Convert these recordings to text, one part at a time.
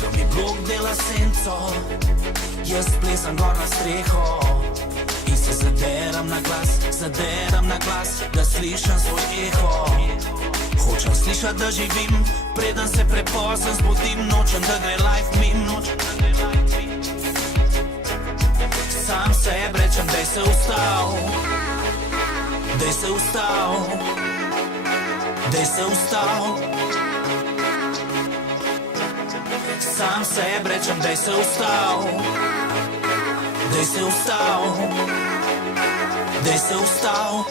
Ko mi blok dela senco, jaz plezam gor na streho in se zaderam na glas, da slišam svoj eho. Hočem slišat, da živim, preden se prepozno zbudim, nočem, da gre life mimo. Sam sebi rečem, daj se ustav, daj se ustav, daj se ustav. Sam sebi rečem, daj se ustav, daj se ustav, daj se ustav.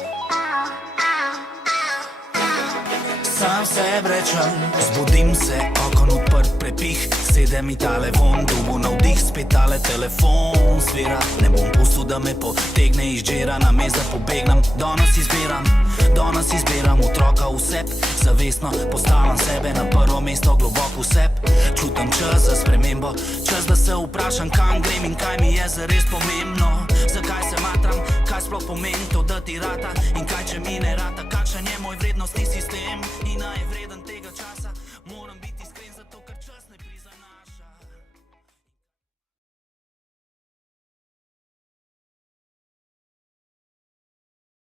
Sam sebi rečem, zbudim se, okon odprt, prepih, sede mi tale von, dubu navdih, spet tale telefon svira. Ne bom pustil, da me potegne iz džera, namesto da pobegnem. Danes izbiram otroka v sep, zavestno postavljam sebe na prvo mesto, globoko v sep. Čutim čas za spremembo, čas da se vprašam, kam grem in kaj mi je zares pomembno. Zakaj se matram, kaj sploh pomeni to, da ti rata, in kaj če mi ne rata, kakšen je moj vrednostni sistem.